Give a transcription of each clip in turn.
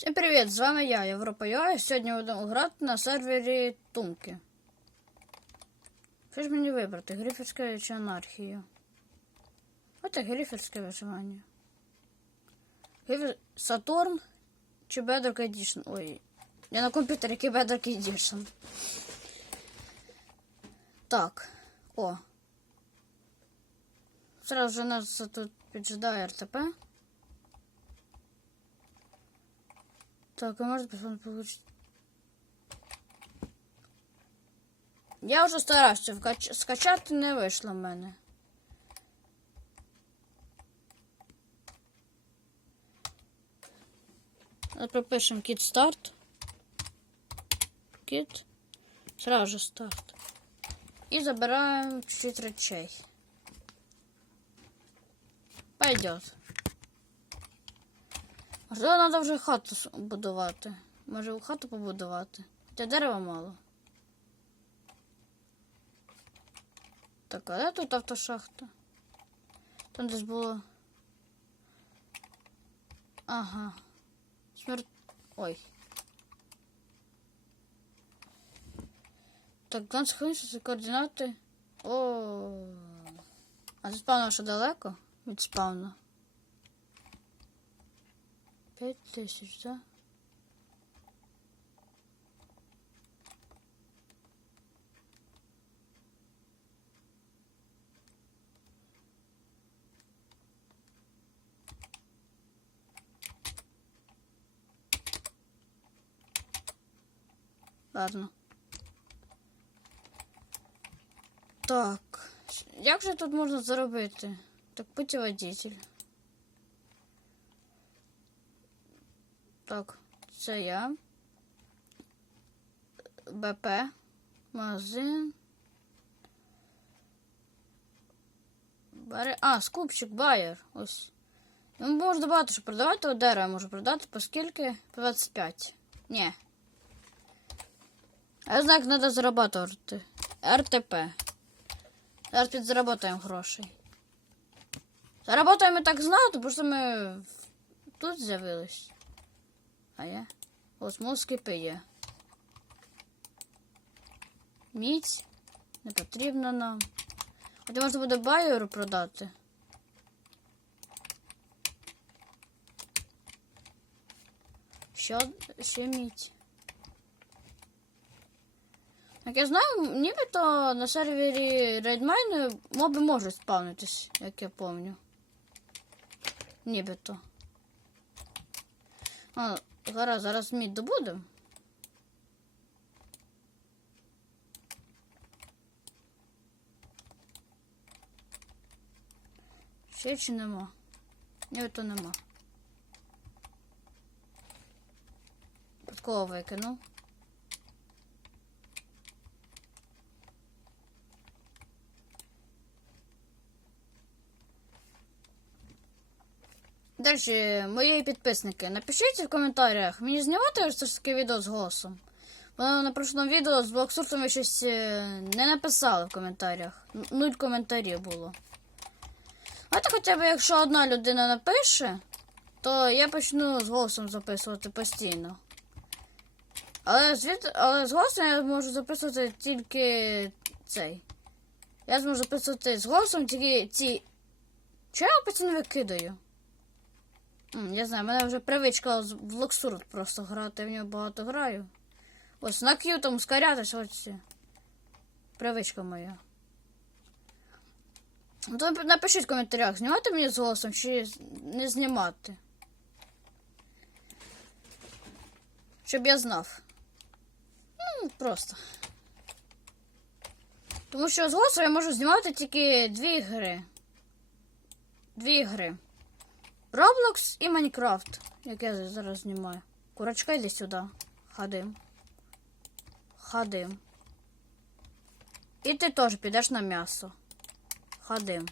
Всім привіт! З вами я, Європа Я, і сьогодні будемо грати на сервері Тумки. Що ж мені вибрати? Гриферське чи анархію? Оце гриферське виживання. Грифер... Сатурн чи Bedrock Edition? Ой. Я на комп'ютері який Bedrock Edition. Так. О. Сразу же нас тут піджидає РТП. Так, а может телефон получить? Я вже старався вкач... скачати не вийшло в мене. От Пропишемо кіт старт. Кіт. Сразу же старт. І забираємо чуть-чуть речей. Пойдет. Можливо, треба вже хату будувати. Може хату побудувати. Та дерева мало. Так, а де тут автошахта? Там десь було. Ага. Смерть. Ой. Так, там схилися координати. О. А це спавна що далеко? Від спавна. Пять тысяч, да? Ладно. Так. Як же тут можна заробити? Так, путеводитель. Так, це я. БП. Магазин. Бари... А, скупчик, байер. Ось. Ну, можна багато що продавати, того дерева можу продати, по скільки? По 25. Ні. Я знаю, як треба зарабатувати. РТП. Зараз підзаработаємо грошей. Заработаємо так тому що ми тут з'явились. А я? Ось мозки пиє. Міць. Не потрібно нам. Хоча можна буде байеру продати. Що ще міць? Як я знаю, нібито на сервері Redmine моби можуть спавнитись, як я пам'ятаю. Нібито. А, гаразд, зараз мідь добудемо. Ще чи нема? Ні, то нема. Випадково викинув. Далі, мої підписники, напишіть в коментарях, мені знімати це ж таке відео з голосом. Бо на прошлому відео з блоксуртом ви щось е, не написали в коментарях. Нуль коментарів було. А то хоча б якщо одна людина напише, то я почну з голосом записувати постійно. Але з, від... Але з голосом я можу записувати тільки цей. Я зможу записувати з голосом тільки ці. Чого я постійно викидаю? Я знаю, в мене вже привичка в Локсурт просто грати, в нього багато граю. Ось на Q там ускорятись, ось. Привичка моя. Ну, То напишіть в коментарях, знімати мені з голосом чи не знімати. Щоб я знав. Ну, просто. Тому що з голосом я можу знімати тільки дві гри. Дві гри. Roblox і Майнкрафт, як я зараз знімаю. Курочка, йди сюди. Ходим. Ходим. І ти теж підеш на м'ясо. Ходим.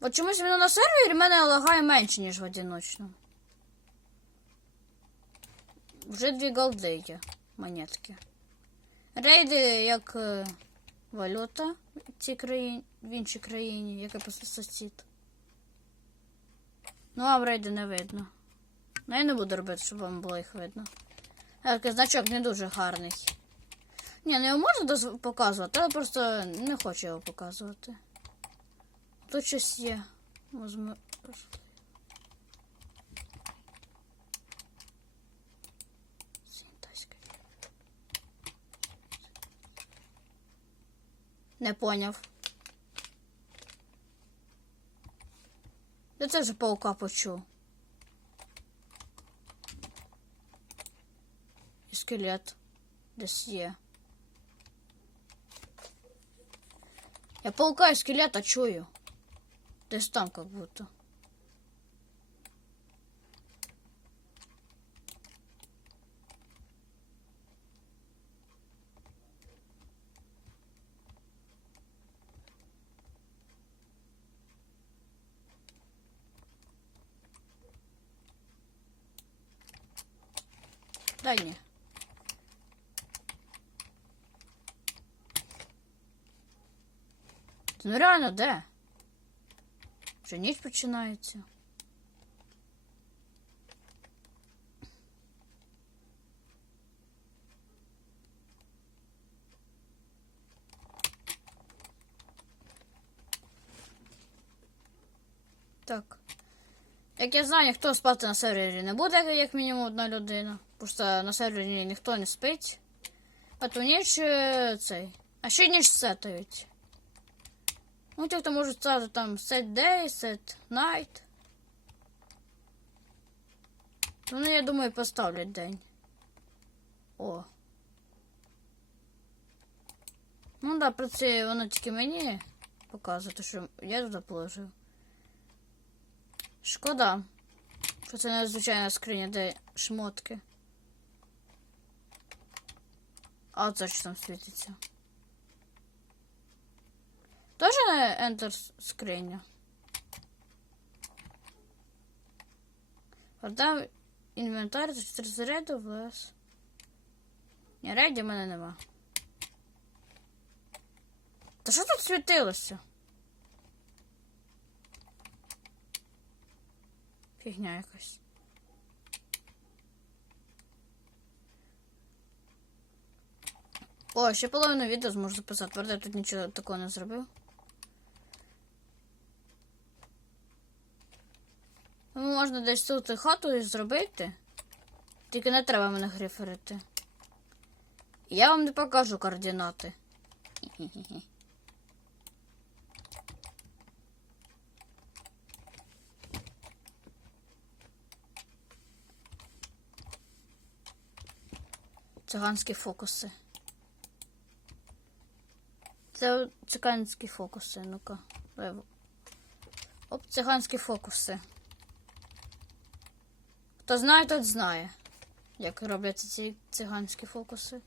От чомусь воно на сервері мене лагає менше, ніж в одиночному. Вже дві голди є монетки. Рейди як е, валюта в цій країні, в іншій країні, яка просто сусід. Ну, а в рейді не видно. Ну, я не буду робити, щоб вам було їх видно. Так, значок не дуже гарний. Ні, ну його можна показувати, але просто не хочу його показувати. Тут щось є. Возьму. Не поняв. Я теж паука почув. І скелет десь є. Я паука и скелета чую. Десь там как будто. Да ні. Та Ну реально, де? Вже ніч починається. Так. Як я знаю, ніхто спати на сервері не буде, як мінімум одна людина. Тому що на сервері ніхто не спить. А то ніч цей. А ще ніч сетають. Ну, ті, хто можуть ставити там set day, set night. Вони, я думаю, поставлять день. О. Ну да, про це воно тільки мені показує, що я туди положив. Шкода. Що це надзвичайна скриня, де шмотки. А це що там світиться? Тоже не Enter скриня? Продав інвентар за 4 заряду ВС. Ні, рейді в мене нема. Та що тут світилося? Фігня якась. О, ще половину відео зможу записати. Правда, я тут нічого такого не зробив. Ну, можна десь тут хату і зробити. Тільки не треба мене гриферити. Я вам не покажу координати. Циганські фокуси. Це циганські фокуси, ну-ка. Оп, циганські фокуси. Хто знає, тот знає, як робляться ці циганські фокуси.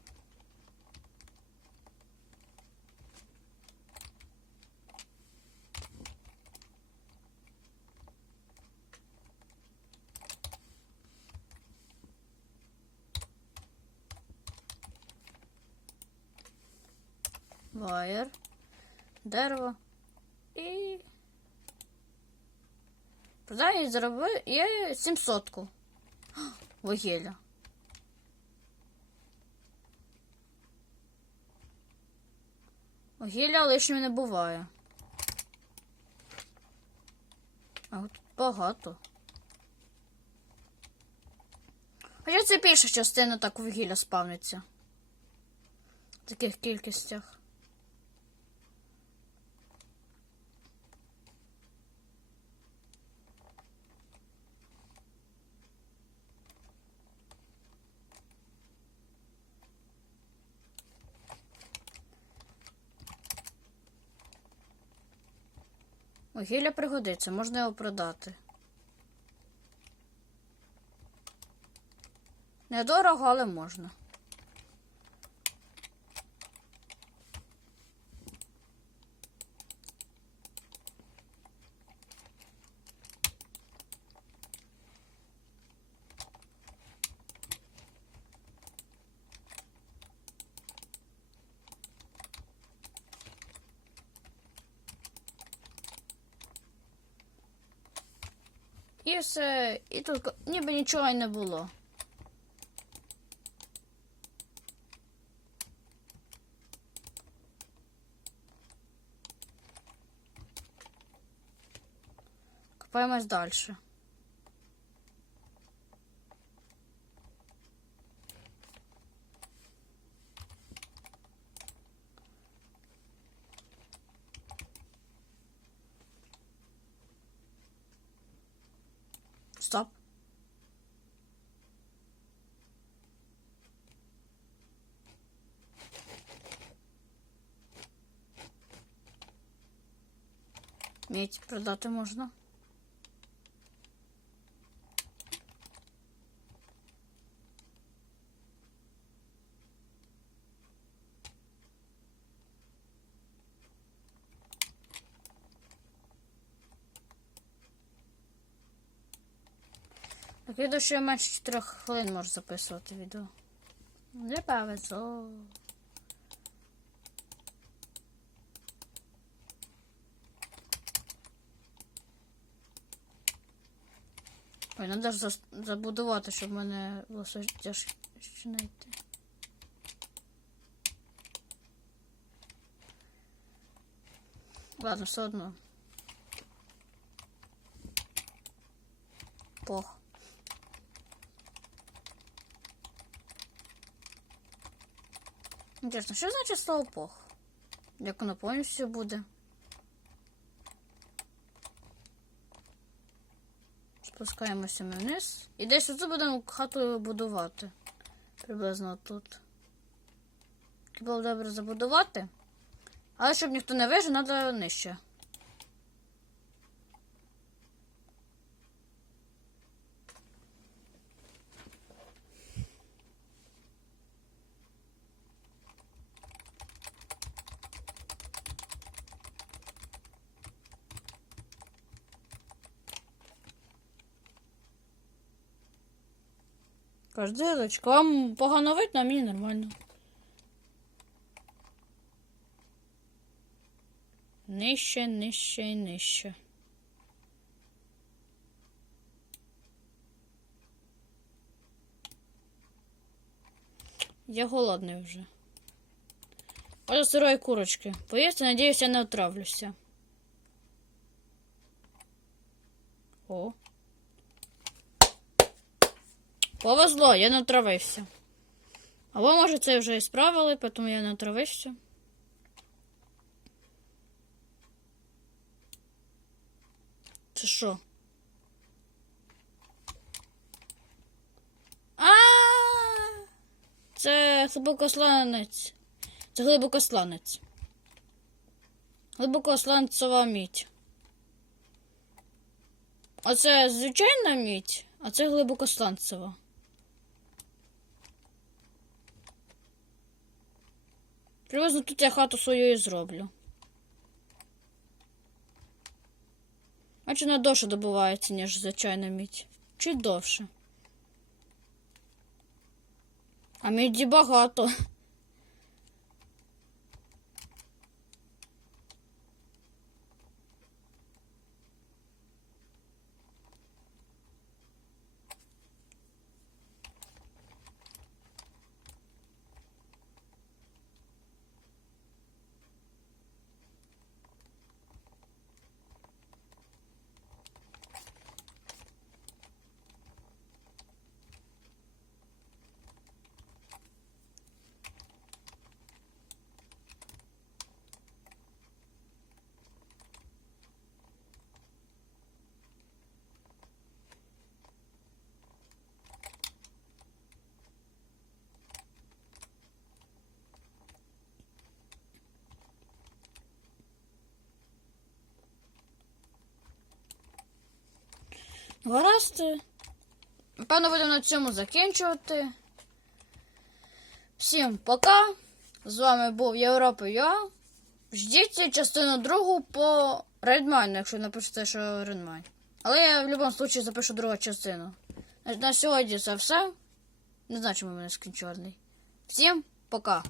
Вайер, дерево і. Продай і заробив є 700 вугілля. Вугілля лишнім не буває. А от багато. Хоча це більша частина так вугілля спавниться. В таких кількостях. Вугілля пригодиться, можна його продати. Недорого, але можна. І все. І тут ніби нічого не було. Копаємось далі. Мідь продати можна. Так відео, що я менше 4 хвилин можу записувати відео. Не повезло. Ой, треба ж забудувати, щоб в мене все тяжче знайти. Ладно, все одно. Пох. Інтересно, що значить слово пох? Як воно повністю буде? Спускаємося ми вниз. І десь тут будемо хату будувати. Приблизно тут. Було добре забудувати. Але щоб ніхто не вижив, треба нижче. Кождилочка, вам погано видно, а мені нормально. Нижче, нижче і нижче. Я голодний вже. Ось сирої курочки. Поїсти, надіюсь, я не отравлюся. О. Повезло, я не отравився. Або, може, це вже і справили, тому я не отравився. Це що? А! Це глибокосланець. Це глибокосланець. Глибокосланцева мідь. Оце звичайна мідь, а це глибокосланцева. Приблизно тут я хату свою і зроблю. А чи вона довше добувається, ніж звичайна мідь? Чи довше? А міді багато. Гаразд. Напевно, будемо на цьму закінчувати. Всім пока. З вами був Європа Я. Ждіть частину другу по Redmine, якщо напишете, що Redmine. Але я в будь-якому випадку запишу другу частину. На- сьогодні це все. Не знаю, чому мене скінчорний. Всім пока.